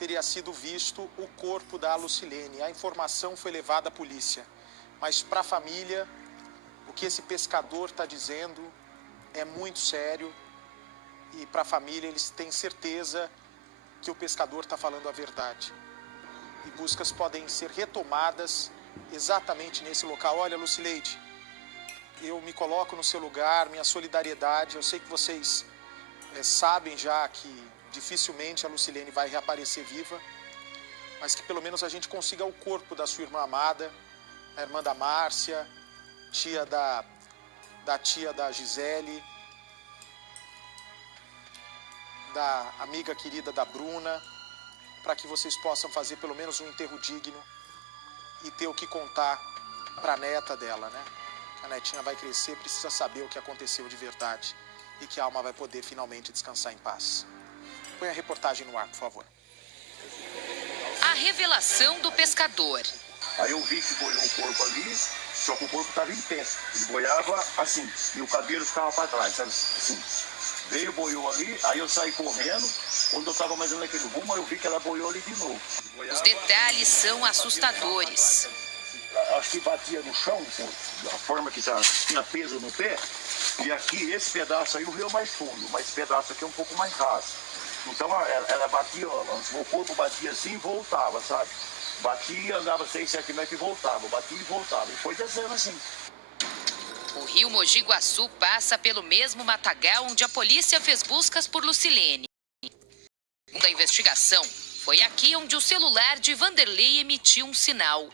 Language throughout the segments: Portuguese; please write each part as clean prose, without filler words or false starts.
teria sido visto o corpo da Lucilene. A informação foi levada à polícia. Mas para a família, o que esse pescador está dizendo é muito sério. E para a família, eles têm certeza que o pescador está falando a verdade. E buscas podem ser retomadas exatamente nesse local. Olha, Lucileide, eu me coloco no seu lugar, minha solidariedade. Eu sei que vocês sabem já que dificilmente a Lucilene vai reaparecer viva, mas que pelo menos a gente consiga o corpo da sua irmã amada, a irmã da Márcia, tia da tia da Gisele, da amiga querida da Bruna, para que vocês possam fazer pelo menos um enterro digno e ter o que contar para a neta dela, né? A netinha vai crescer, precisa saber o que aconteceu de verdade e que a alma vai poder finalmente descansar em paz. Põe a reportagem no ar, por favor. A revelação do pescador. Aí eu vi que boiou o corpo ali, só que o corpo estava em pé. Ele boiava assim, e o cabelo ficava para trás, sabe? Assim. Veio, boiou ali, aí eu saí correndo. Quando eu estava mais ou menos naquele rumo, eu vi que ela boiou ali de novo. Os detalhes são assustadores. Acho que batia no chão, da forma que tinha peso no pé. E aqui, esse pedaço aí, o rio é mais fundo, mas esse pedaço aqui é um pouco mais raso. Então ela batia, o corpo batia assim e voltava, sabe? Batia, andava 6, 7 metros e voltava, batia e voltava. E foi descendo assim. O rio Mogi Guaçu passa pelo mesmo matagal onde a polícia fez buscas por Lucilene. Segundo a investigação, foi aqui onde o celular de Vanderlei emitiu um sinal.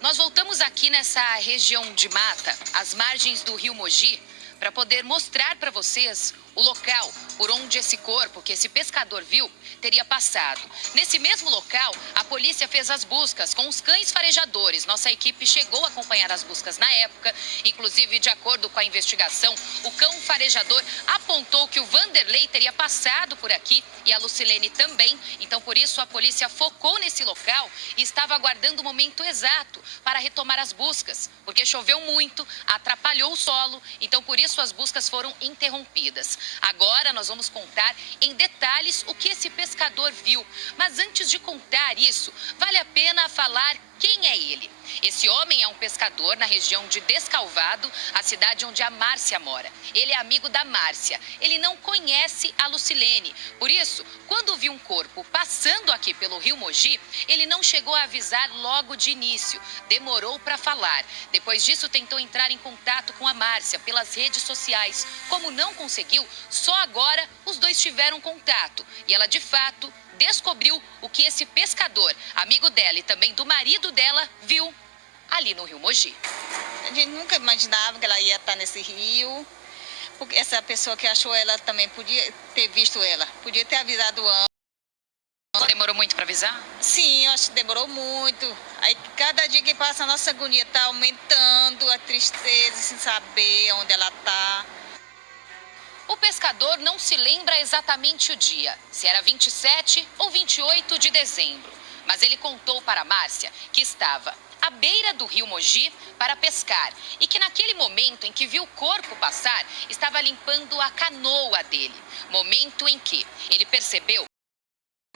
Nós voltamos aqui nessa região de mata, às margens do rio Mogi, para poder mostrar para vocês o local por onde esse corpo que esse pescador viu teria passado. Nesse mesmo local, a polícia fez as buscas com os cães farejadores. Nossa equipe chegou a acompanhar as buscas na época. Inclusive, de acordo com a investigação, o cão farejador apontou que o Vanderlei teria passado por aqui e a Lucilene também. Então, por isso, a polícia focou nesse local e estava aguardando o momento exato para retomar as buscas. Porque choveu muito, atrapalhou o solo, então por isso as buscas foram interrompidas. Agora nós vamos contar em detalhes o que esse pescador viu. Mas antes de contar isso, vale a pena falar quem é ele. Esse homem é um pescador na região de Descalvado, a cidade onde a Márcia mora. Ele é amigo da Márcia. Ele não conhece a Lucilene. Por isso, quando viu um corpo passando aqui pelo rio Mogi, ele não chegou a avisar logo de início. Demorou para falar. Depois disso, tentou entrar em contato com a Márcia pelas redes sociais. Como não conseguiu, só agora os dois tiveram contato. E ela, de fato, descobriu o que esse pescador, amigo dela e também do marido dela, viu ali no rio Mogi. A gente nunca imaginava que ela ia estar nesse rio, porque essa pessoa que achou ela também podia ter visto ela, podia ter avisado antes. Demorou muito para avisar? Sim, eu acho que demorou muito. Aí cada dia que passa a nossa agonia está aumentando, a tristeza sem saber onde ela está. O pescador não se lembra exatamente o dia, se era 27 ou 28 de dezembro. Mas ele contou para Márcia que estava à beira do rio Mogi para pescar e que naquele momento em que viu o corpo passar, estava limpando a canoa dele. Momento em que ele percebeu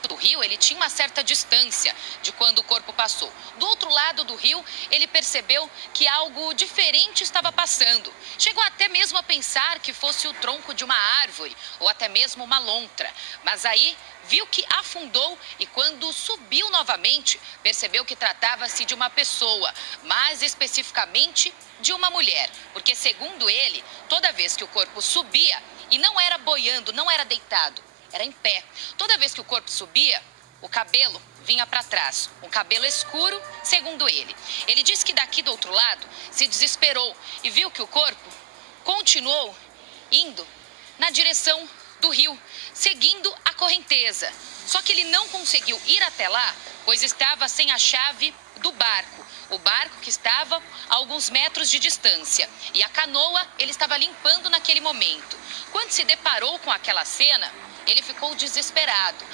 do rio, ele tinha uma certa distância de quando o corpo passou. Do outro lado do rio, ele percebeu que algo diferente estava passando. Chegou até mesmo a pensar que fosse o tronco de uma árvore ou até mesmo uma lontra. Mas aí viu que afundou e quando subiu novamente, percebeu que tratava-se de uma pessoa, mais especificamente de uma mulher. Porque, segundo ele, toda vez que o corpo subia, e não era boiando, não era deitado, era em pé. Toda vez que o corpo subia, o cabelo vinha para trás. Um cabelo escuro, segundo ele. Ele disse que daqui do outro lado se desesperou e viu que o corpo continuou indo na direção do rio, seguindo a correnteza. Só que ele não conseguiu ir até lá, pois estava sem a chave do barco. O barco que estava a alguns metros de distância. E a canoa ele estava limpando naquele momento. Quando se deparou com aquela cena, ele ficou desesperado.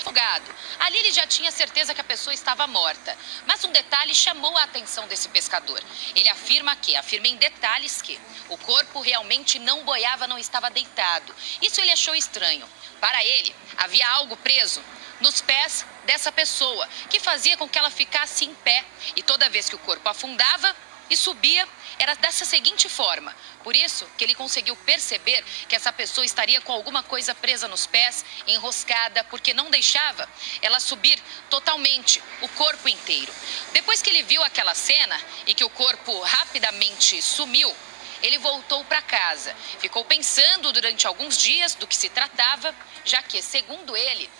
afogado. Ali ele já tinha certeza que a pessoa estava morta. Mas um detalhe chamou a atenção desse pescador. Ele afirma em detalhes que o corpo realmente não boiava, não estava deitado. Isso ele achou estranho. Para ele, havia algo preso nos pés dessa pessoa, que fazia com que ela ficasse em pé. E toda vez que o corpo afundava e subia, era dessa seguinte forma. Por isso que ele conseguiu perceber que essa pessoa estaria com alguma coisa presa nos pés, enroscada, porque não deixava ela subir totalmente, o corpo inteiro. Depois que ele viu aquela cena e que o corpo rapidamente sumiu, ele voltou para casa. Ficou pensando durante alguns dias do que se tratava, já que, segundo ele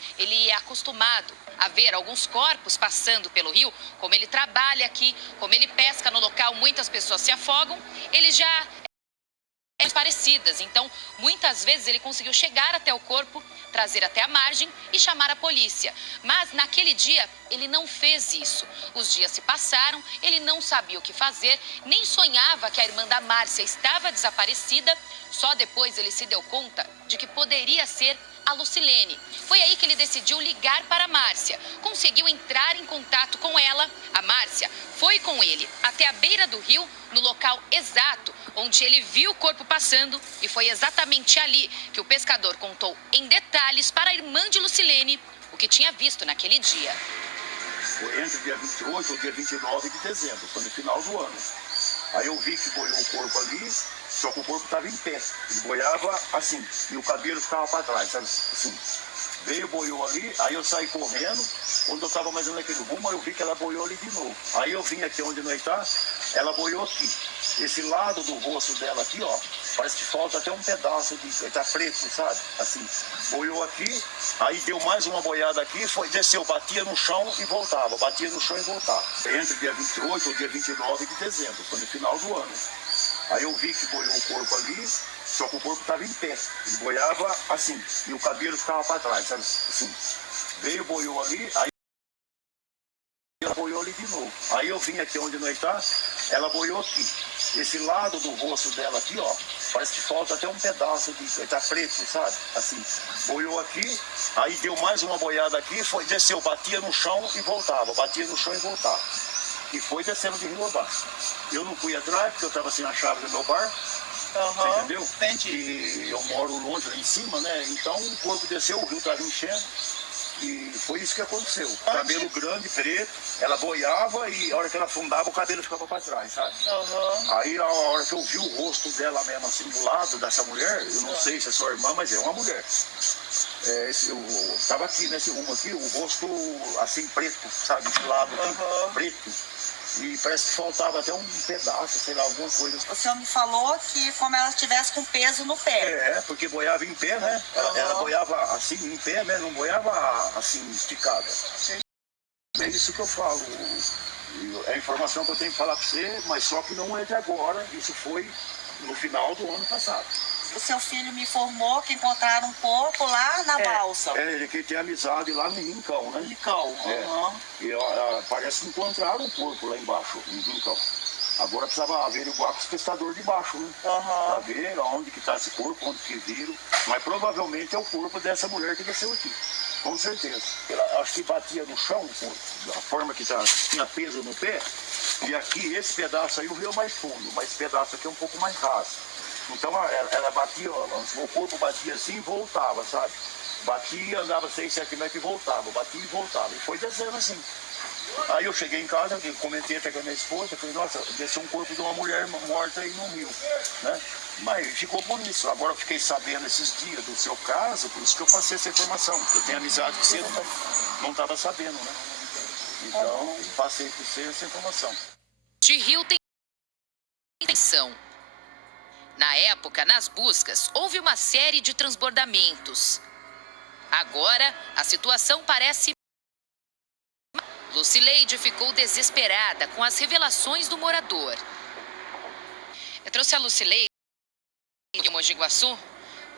é acostumado a ver alguns corpos passando pelo rio. Como ele trabalha aqui, como ele pesca no local, muitas pessoas se afogam, ele já parecidas. Então, muitas vezes ele conseguiu chegar até o corpo, trazer até a margem e chamar a polícia. Mas naquele dia ele não fez isso. Os dias se passaram, ele não sabia o que fazer, nem sonhava que a irmã da Márcia estava desaparecida. Só depois ele se deu conta de que poderia ser a Lucilene. Foi aí que ele decidiu ligar para a Márcia. Conseguiu entrar em contato com ela. A Márcia foi com ele até a beira do rio, no local exato onde ele viu o corpo passando. E foi exatamente ali que o pescador contou em detalhes para a irmã de Lucilene o que tinha visto naquele dia. Foi entre o dia 28 e o dia 29 de dezembro, foi no final do ano. Aí eu vi que boiou o corpo ali, só que o corpo estava em pé. Ele boiava assim, e o cabelo ficava para trás, sabe? Assim. Veio, boiou ali, aí eu saí correndo. Quando eu estava mais ou menos naquele rumo, eu vi que ela boiou ali de novo. Aí eu vim aqui onde nós está, ela boiou aqui. Esse lado do rosto dela aqui, ó, parece que falta até um pedaço de... Tá preto, sabe? Assim, boiou aqui, aí deu mais uma boiada aqui, foi, desceu, batia no chão e voltava, batia no chão e voltava. Entre o dia 28 e o dia 29 de dezembro, foi no final do ano. Aí eu vi que boiou o corpo ali, só que o corpo estava em pé. Ele boiava assim, e o cabelo ficava para trás, sabe? Assim, veio, boiou ali, aí ela boiou ali de novo. Aí eu vim aqui onde nós está, ela boiou aqui. Esse lado do rosto dela aqui, ó, parece que falta até um pedaço de... Tá preto, sabe? Assim, boiou aqui, aí deu mais uma boiada aqui, foi, desceu, batia no chão e voltava, batia no chão e voltava. E foi descendo de rio abaixo. Eu não fui atrás, porque eu estava sem a chave do meu bar. Você entendeu? Entendi. E eu moro longe, lá em cima, né? Então o corpo desceu, o rio estava enchendo. E foi isso que aconteceu. Cabelo grande, preto, ela boiava e a hora que ela afundava, o cabelo ficava para trás, sabe? Aí a hora que eu vi o rosto dela mesmo assim do lado dessa mulher, eu não sei se é sua irmã, mas é uma mulher. Eu tava aqui nesse rumo aqui, o rosto assim preto, sabe? De lado, aqui, preto. E parece que faltava até um pedaço, sei lá, alguma coisa. O senhor me falou que como ela estivesse com peso no pé. Porque boiava em pé, né? Ela boiava assim, em pé, né? Não boiava assim, esticada. É isso que eu falo. É a informação que eu tenho que falar para você, mas só que não é de agora. Isso foi no final do ano passado. O seu filho me informou que encontraram um corpo lá na balsa. Ele que tem amizade lá no Rincão, né? Rincão. E parece que encontraram um corpo lá embaixo, no Rincão. Agora precisava averiguar com os pescadores de baixo, né? Pra ver onde que tá esse corpo, onde que viram. Mas provavelmente é o corpo dessa mulher que desceu aqui. Com certeza. Ela, acho que batia no chão, da forma que tinha peso no pé. E aqui, esse pedaço aí, o rio é mais fundo. Mas esse pedaço aqui é um pouco mais raso. Então ela batia, o corpo batia assim e voltava, sabe? Batia, andava 6, 7 metros e voltava, batia e voltava. E foi descendo assim. Aí eu cheguei em casa, comentei até com a minha esposa, falei, nossa, desceu um corpo de uma mulher morta aí no rio, né? Mas ficou por isso. Agora eu fiquei sabendo esses dias do seu caso, por isso que eu passei essa informação. Eu tenho amizade que você não estava sabendo, né? Então, passei por você essa informação. De rio tem intenção. Na época, nas buscas, houve uma série de transbordamentos. Agora, a situação parece... Lucileide ficou desesperada com as revelações do morador. Eu trouxe a Lucileide de Mogi Guaçu,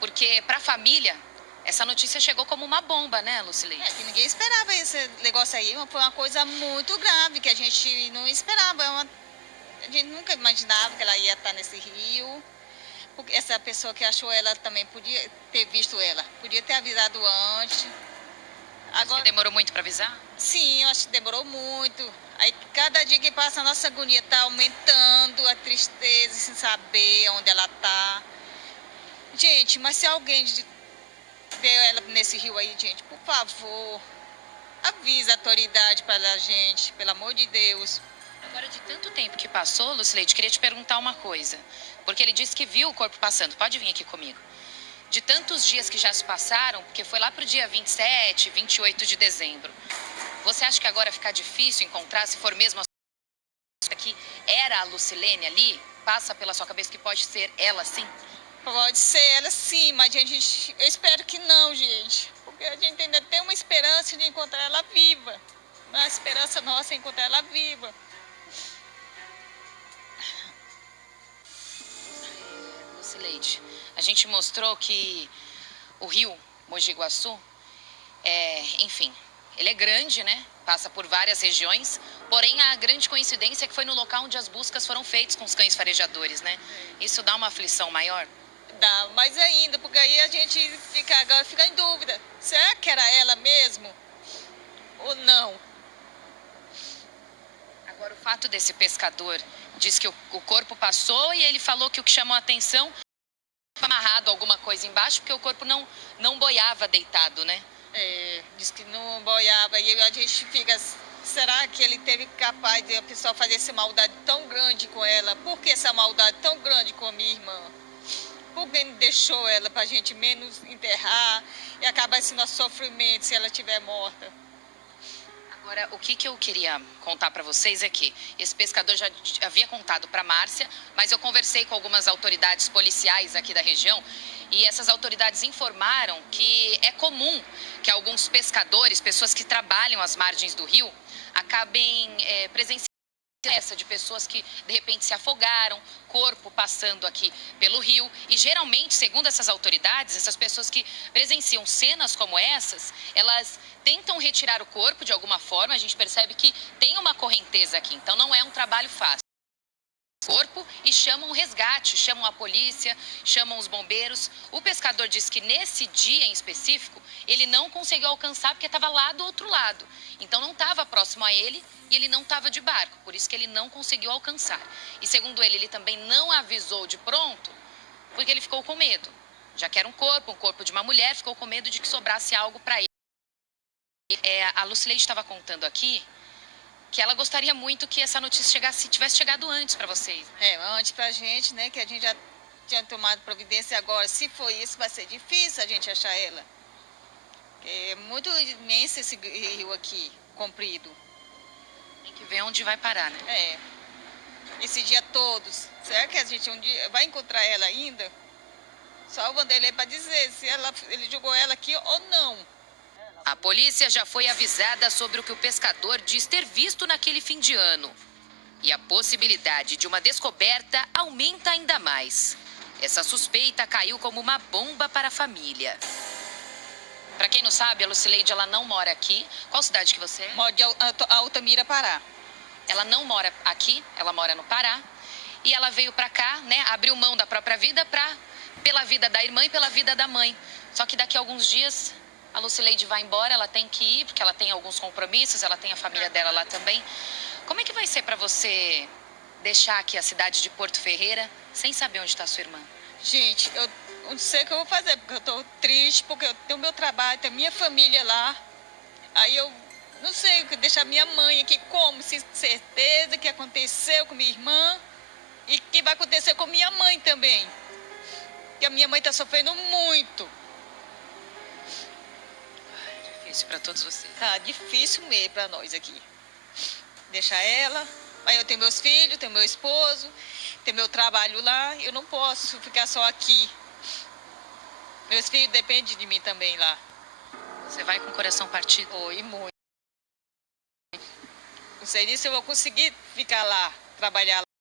porque para a família, essa notícia chegou como uma bomba, né, Lucileide? Que ninguém esperava esse negócio aí, foi uma coisa muito grave, que a gente não esperava. A gente nunca imaginava que ela ia estar nesse rio. Porque essa pessoa que achou ela também podia ter visto ela, podia ter avisado antes. Você demorou muito para avisar? Sim, eu acho que demorou muito. Aí cada dia que passa a nossa agonia está aumentando, a tristeza, sem saber onde ela está. Gente, mas se alguém vê ela nesse rio aí, gente, por favor, avisa a autoridade para a gente, pelo amor de Deus. Agora, de tanto tempo que passou, Lucileide, queria te perguntar uma coisa. Porque ele disse que viu o corpo passando. Pode vir aqui comigo. De tantos dias que já se passaram, porque foi lá pro dia 27, 28 de dezembro. Você acha que agora fica difícil encontrar, se for mesmo a que era a Lucilene ali? Passa pela sua cabeça que pode ser ela, sim? Pode ser ela sim, mas eu espero que não, gente. Porque a gente ainda tem uma esperança de encontrar ela viva. A esperança nossa é encontrar ela viva. Lucileide, a gente mostrou que o rio Mogi Guaçu, enfim, ele é grande, né? Passa por várias regiões, porém a grande coincidência é que foi no local onde as buscas foram feitas com os cães farejadores, né? Isso dá uma aflição maior? Dá, mais ainda, porque aí a gente agora fica em dúvida. Será que era ela mesmo ou não? Agora, o fato desse pescador diz que o corpo passou e ele falou que o que chamou a atenção foi amarrado alguma coisa embaixo, porque o corpo não boiava deitado, né? Diz que não boiava e a gente fica... Será que ele teve capaz de a pessoa fazer essa maldade tão grande com ela? Por que essa maldade tão grande com a minha irmã? Por que não deixou ela para a gente menos enterrar e acabar esse nosso sofrimento se ela estiver morta? Agora, o que eu queria contar para vocês é que esse pescador já havia contado para Márcia, mas eu conversei com algumas autoridades policiais aqui da região e essas autoridades informaram que é comum que alguns pescadores, pessoas que trabalham às margens do rio, acabem presenciando essa de pessoas que de repente se afogaram, corpo passando aqui pelo rio. E geralmente, segundo essas autoridades, essas pessoas que presenciam cenas como essas, elas tentam retirar o corpo de alguma forma. A gente percebe que tem uma correnteza aqui, então não é um trabalho fácil. Corpo e chamam o resgate, chamam a polícia, chamam os bombeiros. O pescador diz que nesse dia em específico ele não conseguiu alcançar porque estava lá do outro lado. Então não estava próximo a ele e ele não estava de barco, por isso que ele não conseguiu alcançar. E segundo ele também não avisou de pronto porque ele ficou com medo. Já que era um corpo de uma mulher, ficou com medo de que sobrasse algo para ele. A Lucileide estava contando aqui que ela gostaria muito que essa notícia tivesse chegado antes para vocês. Antes pra gente, né, que a gente já tinha tomado providência. Agora, se for isso, vai ser difícil a gente achar ela. É muito imenso esse rio aqui, comprido. Tem que ver onde vai parar, né? Esse dia todos. Será que a gente um dia vai encontrar ela ainda? Só o Vanderlei para dizer se ele jogou ela aqui ou não. A polícia já foi avisada sobre o que o pescador diz ter visto naquele fim de ano. E a possibilidade de uma descoberta aumenta ainda mais. Essa suspeita caiu como uma bomba para a família. Para quem não sabe, a Lucileide, ela não mora aqui. Qual cidade que você é? Moro de Altamira, Pará. Ela não mora aqui, ela mora no Pará. E ela veio para cá, né, abriu mão da própria vida pela vida da irmã e pela vida da mãe. Só que daqui a alguns dias a Lucileide vai embora, ela tem que ir, porque ela tem alguns compromissos, ela tem a família dela lá também. Como é que vai ser para você deixar aqui a cidade de Porto Ferreira sem saber onde está sua irmã? Gente, eu não sei o que eu vou fazer, porque eu estou triste, porque eu tenho meu trabalho, tenho minha família lá. Aí eu não sei o que deixar minha mãe aqui, como, se certeza que aconteceu com minha irmã e que vai acontecer com minha mãe também. Porque a minha mãe está sofrendo muito. Difícil para todos vocês. Tá difícil mesmo para nós aqui. Deixar ela, aí eu tenho meus filhos, tenho meu esposo, tenho meu trabalho lá, eu não posso ficar só aqui. Meus filhos dependem de mim também lá. Você vai com o coração partido? Oi, muito. Não sei nem se eu vou conseguir ficar lá, trabalhar lá.